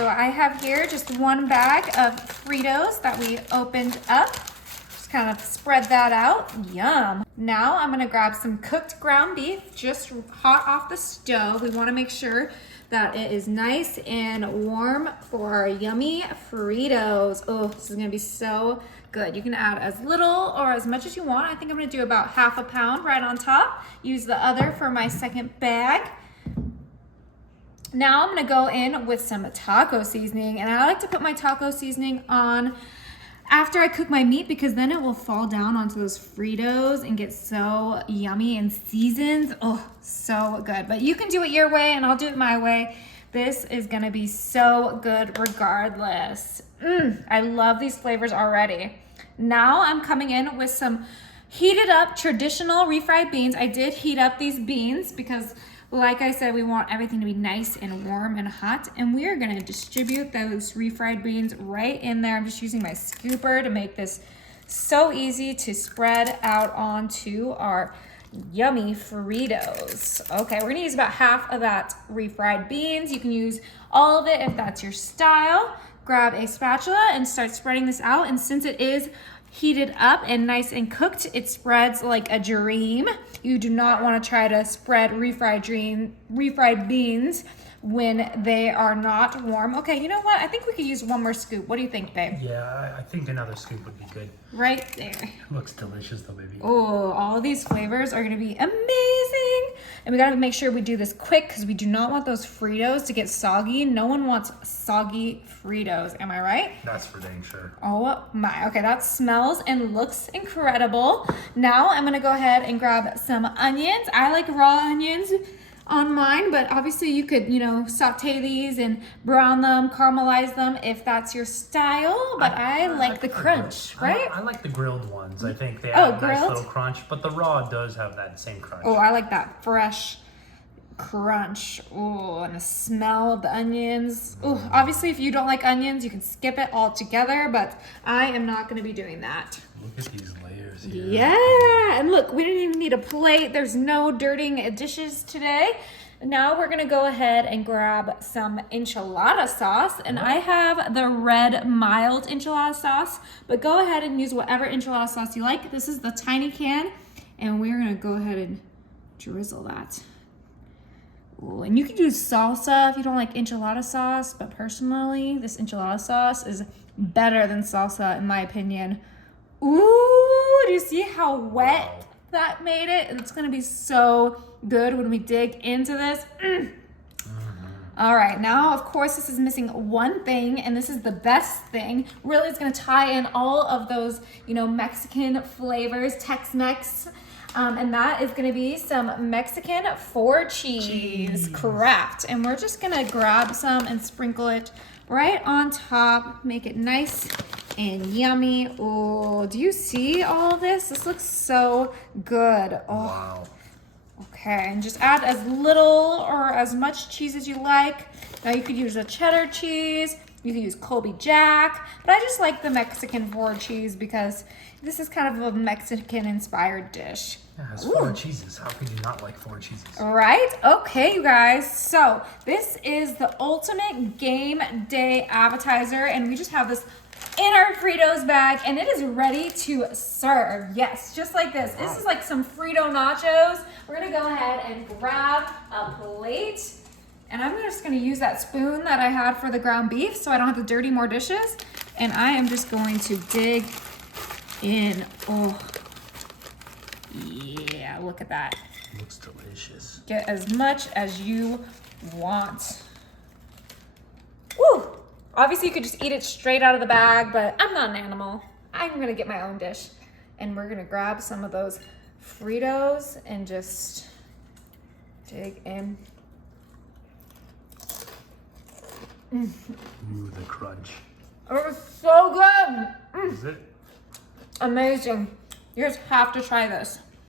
so I have here just one bag of Fritos that we opened up. Just kind of spread that out. Yum. Now I'm gonna grab some cooked ground beef, just hot off the stove. We wanna make sure that it is nice and warm for our yummy Fritos. Oh, this is gonna be so good. You can add as little or as much as you want. I think I'm gonna do about half a pound right on top. Use the other for my second bag. Now I'm gonna go in with some taco seasoning, and I like to put my taco seasoning on after I cook my meat because then it will fall down onto those Fritos and get so yummy and seasoned. Oh, so good. But you can do it your way and I'll do it my way. This is gonna be so good regardless. I love these flavors already. Now I'm coming in with some heated up traditional refried beans. I did heat up these beans because like I said, we want everything to be nice and warm and hot, and we are gonna distribute those refried beans right in there. I'm just using my scooper to make this so easy to spread out onto our yummy Fritos. Okay, we're gonna use about half of that refried beans. You can use all of it if that's your style. Grab a spatula and start spreading this out, and since it is heated up and nice and cooked, it spreads like a dream. You do not want to try to spread refried beans when they are not warm. Okay, you know what? I think we could use one more scoop. What do you think, babe? Yeah, I think another scoop would be good. Right there. Looks delicious though, baby. Oh, all of these flavors are gonna be amazing. And we gotta make sure we do this quick because we do not want those Fritos to get soggy. No one wants soggy Fritos, am I right? That's for dang sure. Oh my, okay, that smells and looks incredible. Now I'm gonna go ahead and grab some onions. I like raw onions on mine, but obviously you could, saute these and brown them, caramelize them if that's your style, but I like the crunch, right? I like the grilled ones. I think they have a nice little crunch, but the raw does have that same crunch. Oh, I like that fresh crunch. Oh, and the smell of the onions. Oh, obviously if you don't like onions, you can skip it altogether, but I am not gonna be doing that. Look at these layers here. Yeah, and look, we didn't even need a plate. There's no dirtying dishes today. Now we're gonna go ahead and grab some enchilada sauce, and I have the red mild enchilada sauce, but go ahead and use whatever enchilada sauce you like. This is the tiny can, and we're gonna go ahead and drizzle that. Ooh, and you can use salsa if you don't like enchilada sauce, but personally, this enchilada sauce is better than salsa in my opinion. Ooh, do you see how wet that made it? It's gonna be so good when we dig into this. All right, now of course this is missing one thing, and this is the best thing. Really, it's gonna tie in all of those, Mexican flavors, Tex-Mex, and that is gonna be some Mexican four cheese. Correct. And we're just gonna grab some and sprinkle it right on top, make it nice and yummy. Oh, do you see all of this? This looks so good. Oh. Wow. Okay, and just add as little or as much cheese as you like. Now you could use a cheddar cheese, you could use Colby Jack, but I just like the Mexican four cheese because this is kind of a Mexican inspired dish. Yeah, it has four cheeses. How could you not like four cheeses? Right? Okay, you guys. So this is the ultimate game day appetizer, and we just have this in our Fritos bag, and it is ready to serve. Yes, just like this. This is like some Frito nachos. We're gonna go ahead and grab a plate, and I'm just gonna use that spoon that I had for the ground beef so I don't have to dirty more dishes, and I am just going to dig in. Oh, yeah, look at that. Looks delicious. Get as much as you want. Woo! Obviously, you could just eat it straight out of the bag, but I'm not an animal. I'm gonna get my own dish. And we're gonna grab some of those Fritos and just dig in. Ooh, the crunch. It was so good. Is it? Amazing. You guys have to try this.